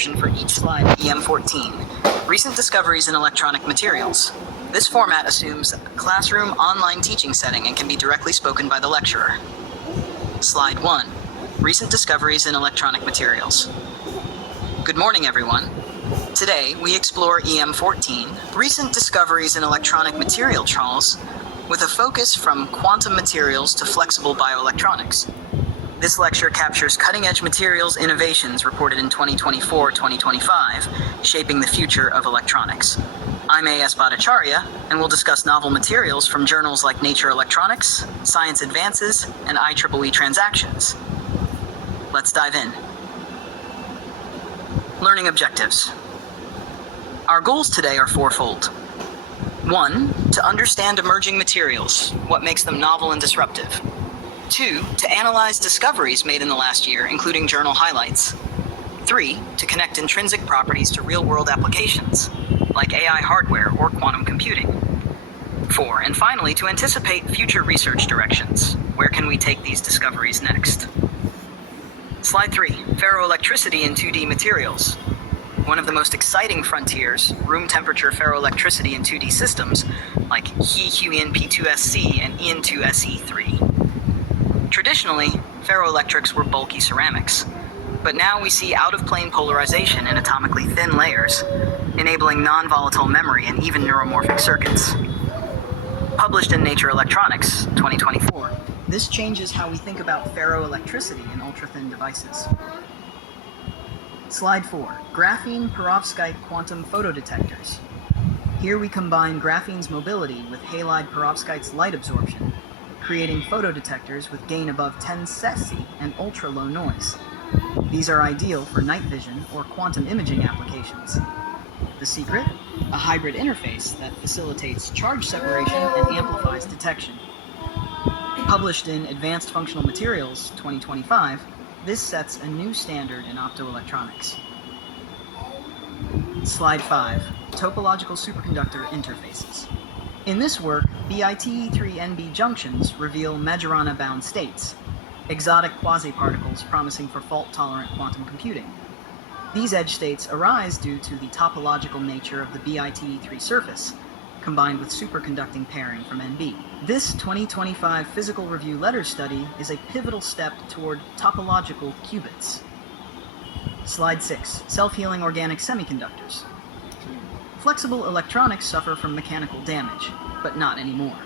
description for each slide. EM14. Recent discoveries in electronic materials. This format assumes a classroom online teaching setting and can be directly spoken by the lecturer. Slide 1. Recent discoveries in electronic materials. Good morning, everyone. Today, we explore EM14, recent discoveries in electronic material trials, with a focus from quantum materials to flexible bioelectronics. This lecture captures cutting-edge materials innovations reported in 2024-2025, shaping the future of electronics. I'm A.S. Bhattacharya, and we'll discuss novel materials from journals like Nature Electronics, Science Advances, and IEEE Transactions. Let's dive in. Learning objectives. Our goals today are fourfold. 1. To understand emerging materials, what makes them novel and disruptive. 2. To analyze discoveries made in the last year, including journal highlights. 3. To connect intrinsic properties to real-world applications, like AI hardware or quantum computing. 4. And finally, to anticipate future research directions. Where can we take these discoveries next? Slide 3. Ferroelectricity in 2D materials. One of the most exciting frontiers, room temperature ferroelectricity in 2D systems, like He-HuIN-P2SC and IN2SE3. Traditionally, ferroelectrics were bulky ceramics, but now we see out-of-plane polarization in atomically thin layers, enabling non-volatile memory and even neuromorphic circuits. Published in Nature Electronics, 2024. This changes how we think about ferroelectricity in ultra-thin devices. Slide 4. Graphene perovskite quantum photodetectors. Here we combine graphene's mobility with halide perovskite's light absorption, creating photodetectors with gain above 10 cesi and ultra-low noise. These are ideal for night vision or quantum imaging applications. The secret? A hybrid interface that facilitates charge separation and amplifies detection. Published in Advanced Functional Materials, 2025, this sets a new standard in optoelectronics. Slide 5. Topological superconductor interfaces. In this work, BITE3NB junctions reveal Majorana-bound states, exotic quasi-particles promising for fault-tolerant quantum computing. These edge states arise due to the topological nature of the BITE3 surface, combined with superconducting pairing from NB. This 2025 Physical Review Letters study is a pivotal step toward topological qubits. Slide 6. Self-healing organic semiconductors. Flexible electronics suffer from mechanical damage, but not anymore.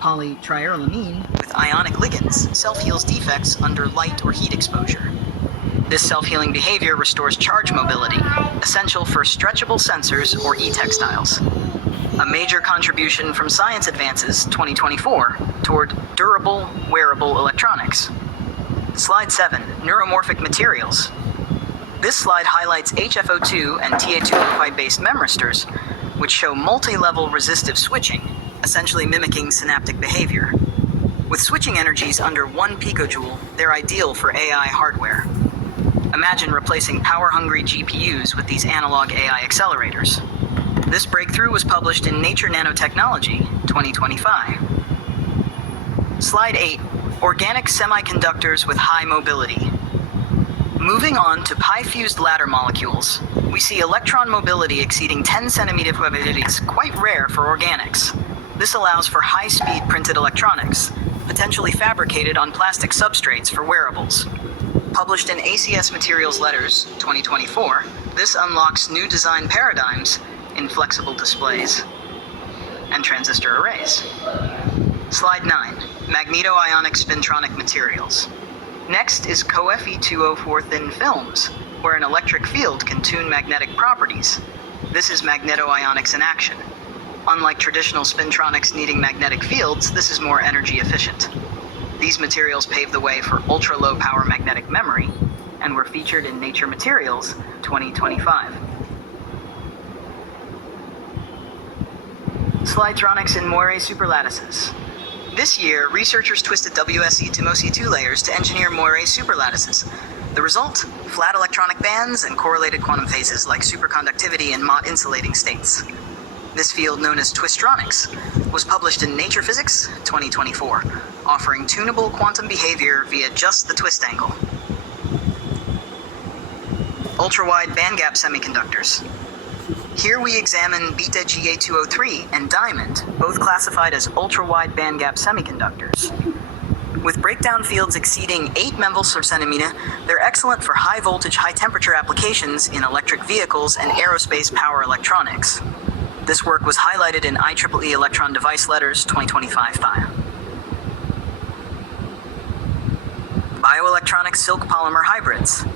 Polytriarylamine with ionic ligands self-heals defects under light or heat exposure. This self-healing behavior restores charge mobility, essential for stretchable sensors or e-textiles. A major contribution from Science Advances 2024 toward durable, wearable electronics. Slide 7. Neuromorphic materials. This slide highlights HFO2 and Ta2-oxide-based memristors, which show multi-level resistive switching, essentially mimicking synaptic behavior. With switching energies under 1 picojoule, they're ideal for AI hardware. Imagine replacing power-hungry GPUs with these analog AI accelerators. This breakthrough was published in Nature Nanotechnology, 2025. Slide 8. Organic semiconductors with high mobility. Moving on to pi-fused ladder molecules, we see electron mobility exceeding 10 centimeter probabilities, quite rare for organics. This allows for high-speed printed electronics, potentially fabricated on plastic substrates for wearables. Published in ACS Materials Letters, 2024, this unlocks new design paradigms in flexible displays and transistor arrays. Slide 9. Magneto-ionic spintronic materials. Next is CoFe204 thin films, where an electric field can tune magnetic properties. This is magnetoionics in action. Unlike traditional spintronics needing magnetic fields, this is more energy efficient. These materials pave the way for ultra-low power magnetic memory, and were featured in Nature Materials 2025. Slidetronics in Moire superlattices. This year, researchers twisted WSE to MOSI2 layers to engineer Moire superlattices. The result? Flat electronic bands and correlated quantum phases like superconductivity and Mott insulating states. This field, known as twistronics, was published in Nature Physics 2024, offering tunable quantum behavior via just the twist angle. ultra-wide bandgap semiconductors. Here we examine Beta GA203 and Diamond, both classified as ultra-wide bandgap semiconductors. With breakdown fields exceeding 8 MeV per centimeter, they're excellent for high-voltage, high-temperature applications in electric vehicles and aerospace power electronics. This work was highlighted in IEEE Electron Device Letters 2025 file. Bioelectronic silk polymer hybrids.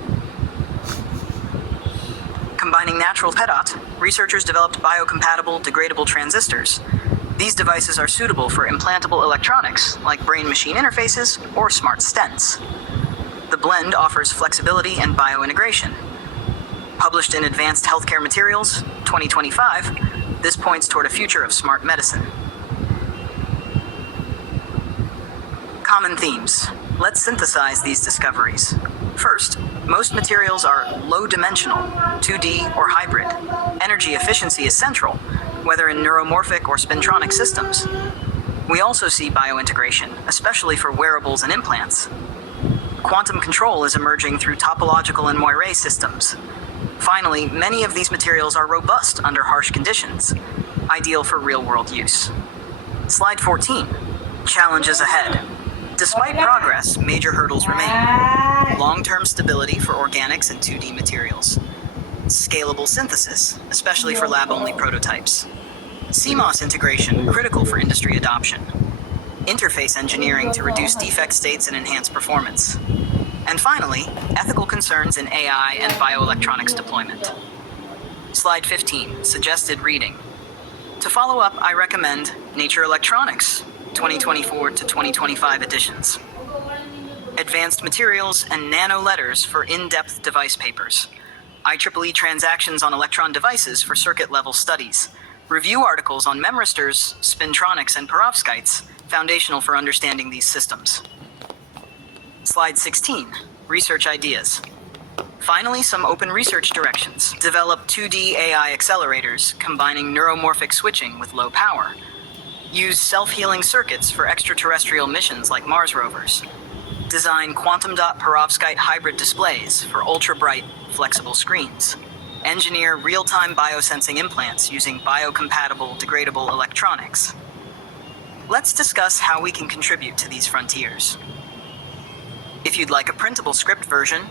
Combining natural PEDOT, researchers developed biocompatible, degradable transistors. These devices are suitable for implantable electronics, like brain-machine interfaces or smart stents. The blend offers flexibility and biointegration. Published in Advanced Healthcare Materials, 2025, this points toward a future of smart medicine. Common themes. Let's synthesize these discoveries. First, most materials are low-dimensional, 2D or hybrid. Energy efficiency is central, whether in neuromorphic or spintronic systems. We also see biointegration, especially for wearables and implants. Quantum control is emerging through topological and Moiré systems. Finally, many of these materials are robust under harsh conditions, ideal for real-world use. Slide 14. Challenges ahead. Despite progress, major hurdles remain. Long-term stability for organics and 2D materials. Scalable synthesis, especially for lab-only prototypes. CMOS integration, critical for industry adoption. Interface engineering to reduce defect states and enhance performance. And finally, ethical concerns in AI and bioelectronics deployment. Slide 15, suggested reading. To follow up, I recommend Nature Electronics, 2024 to 2025 editions. Advanced Materials and Nano Letters for in-depth device papers. IEEE Transactions on Electron Devices for circuit-level studies. Review articles on memristors, spintronics, and perovskites, foundational for understanding these systems. Slide 16, research ideas. Finally, some open research directions. Develop 2D AI accelerators, combining neuromorphic switching with low power. Use self-healing circuits for extraterrestrial missions like Mars rovers. Design quantum dot perovskite hybrid displays for ultra-bright, flexible screens. Engineer real-time biosensing implants using biocompatible, degradable electronics. Let's discuss how we can contribute to these frontiers. If you'd like a printable script version,